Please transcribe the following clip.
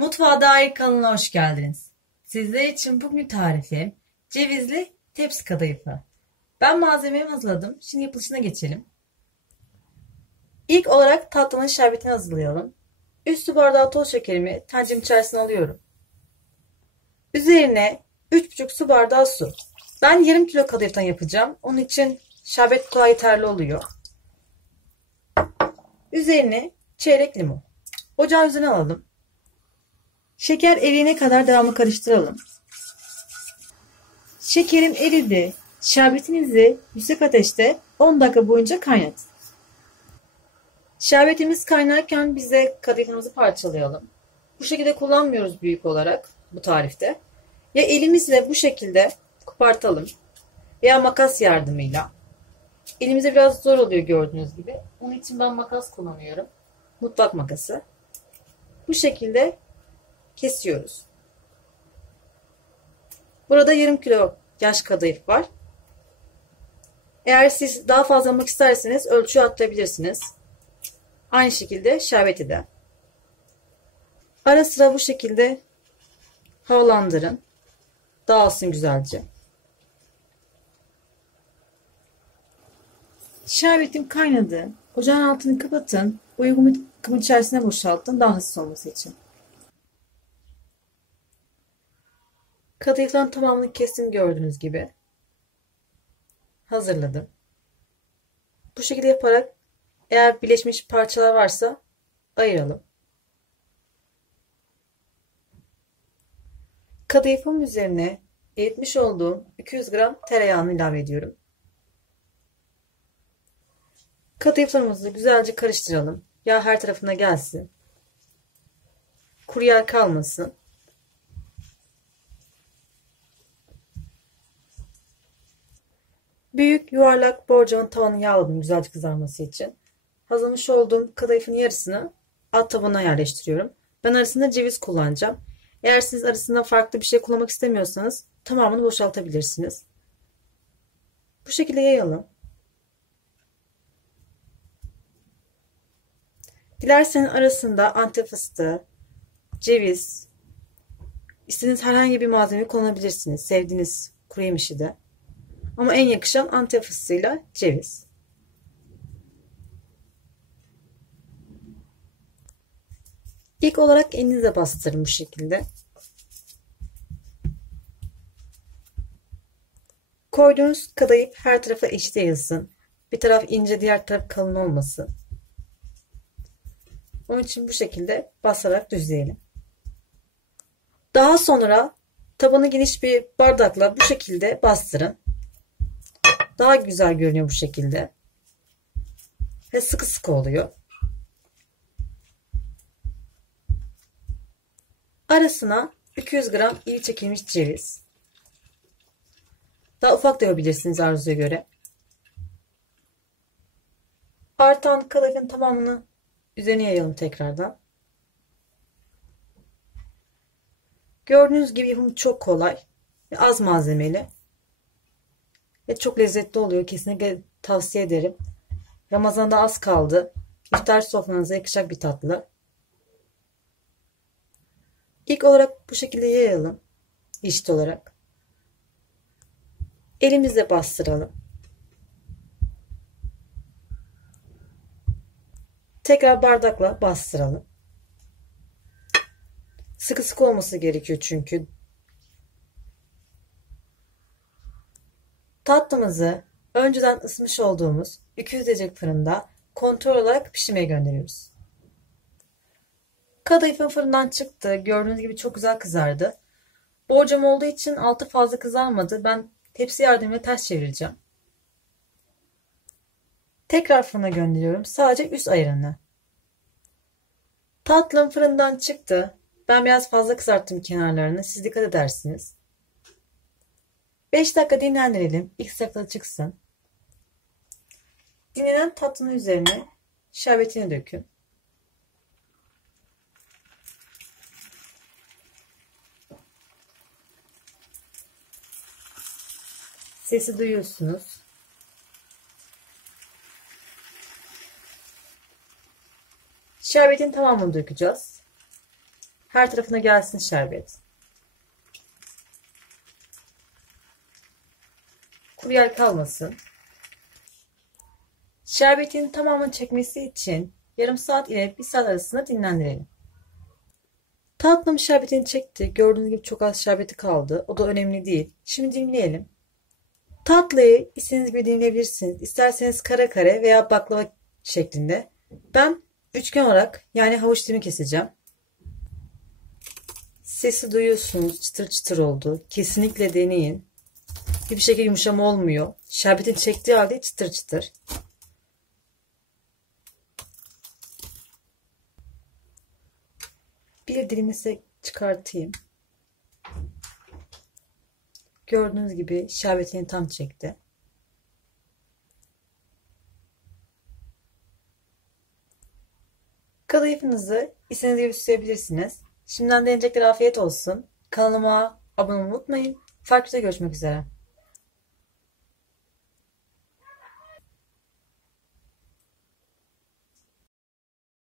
Mutfağa dair kanalına hoş geldiniz. Sizler için bugün tarifi cevizli tepsi kadayıfı. Ben malzemeyi hazırladım. Şimdi yapılışına geçelim. İlk olarak tatlının şerbetini hazırlayalım. 3 su bardağı toz şekerimi tencerem içerisine alıyorum. Üzerine 3,5 su bardağı su. Ben yarım kilo kadayıftan yapacağım. Onun için şerbet kadar yeterli oluyor. Üzerine çeyrek limon. Ocağın üzerine alalım. Şeker eriyene kadar devamlı karıştıralım. Şekerim eridi. Şerbetinizi yüksek ateşte 10 dakika boyunca kaynat. Şerbetimiz kaynarken bize kadayıfımızı parçalayalım. Bu şekilde kullanmıyoruz büyük olarak bu tarifte. Ya elimizle bu şekilde kopartalım veya makas yardımıyla. Elimize biraz zor oluyor gördüğünüz gibi. Onun için ben makas kullanıyorum. Mutfak makası. Bu şekilde kesiyoruz. Burada yarım kilo yaş kadayıf var. Eğer siz daha fazla almak isterseniz ölçü atlayabilirsiniz. Aynı şekilde şerbeti de. Ara sıra bu şekilde havalandırın. Dağılsın güzelce. Şerbetim kaynadı. Ocağın altını kapatın. Uygun kımın içerisine boşaltın daha hızlı olması için. Kadayıfların tamamını kestim gördüğünüz gibi. Hazırladım. Bu şekilde yaparak eğer birleşmiş parçalar varsa ayıralım. Kadayıfım üzerine eritmiş olduğum 200 gram tereyağını ilave ediyorum. Kadayıflarımızı güzelce karıştıralım. Yağ her tarafına gelsin. Kuru yer kalmasın. Büyük yuvarlak borcamın tavanı yağladım güzelce kızarması için. Hazırlamış olduğum kadayıfın yarısını alt tabana yerleştiriyorum. Ben arasında ceviz kullanacağım. Eğer siz arasında farklı bir şey kullanmak istemiyorsanız tamamını boşaltabilirsiniz. Bu şekilde yayalım. Dilerseniz arasında antep fıstığı, ceviz, istediğiniz herhangi bir malzeme kullanabilirsiniz. Sevdiğiniz kuru yemişi de. Ama en yakışan antep fıstığıyla ceviz. İlk olarak elinize bastırın bu şekilde. Koyduğunuz kadayıf her tarafa eşit yayılsın. Bir taraf ince diğer taraf kalın olmasın. Onun için bu şekilde basarak düzleyelim. Daha sonra tabanı geniş bir bardakla bu şekilde bastırın. Daha güzel görünüyor bu şekilde. Ve sıkı sıkı oluyor. Arasına 200 gram iyi çekilmiş ceviz. Daha ufak da yapabilirsiniz arzuya göre. Artan kadayıfın tamamını üzerine yayalım tekrardan. Gördüğünüz gibi yapımı çok kolay ve az malzemeli. Ve çok lezzetli oluyor. Kesinlikle tavsiye ederim. Ramazan'da az kaldı. İftar sofranıza yakışacak bir tatlı. İlk olarak bu şekilde yayalım. Eşit olarak. Elimizle bastıralım. Tekrar bardakla bastıralım. Sıkı sıkı olması gerekiyor çünkü. Tatlımızı önceden ısmış olduğumuz 200 derecelik fırında kontrol olarak pişirmeye gönderiyoruz. Kadayıfın fırından çıktı. Gördüğünüz gibi çok güzel kızardı. Borcam olduğu için altı fazla kızarmadı. Ben tepsi yardımıyla ters çevireceğim. Tekrar fırına gönderiyorum. Sadece üst ayarını. Tatlım fırından çıktı. Ben biraz fazla kızarttım kenarlarını. Siz dikkat edersiniz. 5 dakika dinlendirelim. İlk dakikada çıksın. Dinlenen tatlının üzerine şerbetini dökün. Sesi duyuyorsunuz. Şerbetin tamamını dökeceğiz. Her tarafına gelsin şerbet. Kuru yer kalmasın. Şerbetin tamamını çekmesi için yarım saat ile bir saat arasında dinlendirelim. Tatlım şerbetini çekti. Gördüğünüz gibi çok az şerbeti kaldı. O da önemli değil. Şimdi dinleyelim. Tatlıyı istediğiniz gibi dinleyebilirsiniz. İsterseniz kare kare veya baklava şeklinde. Ben üçgen olarak yani havuç dilimi keseceğim. Sesi duyuyorsunuz. Çıtır çıtır oldu. Kesinlikle deneyin. Hiçbir şekilde yumuşama olmuyor. Şerbetin çektiği halde çıtır çıtır. Bir dilim ise çıkartayım. Gördüğünüz gibi şerbetini tam çekti. Kadayıfınızı istediğiniz gibi süsleyebilirsiniz. Şimdiden deneyecekler afiyet olsun. Kanalıma abone olmayı unutmayın. Farklı görüşmek üzere.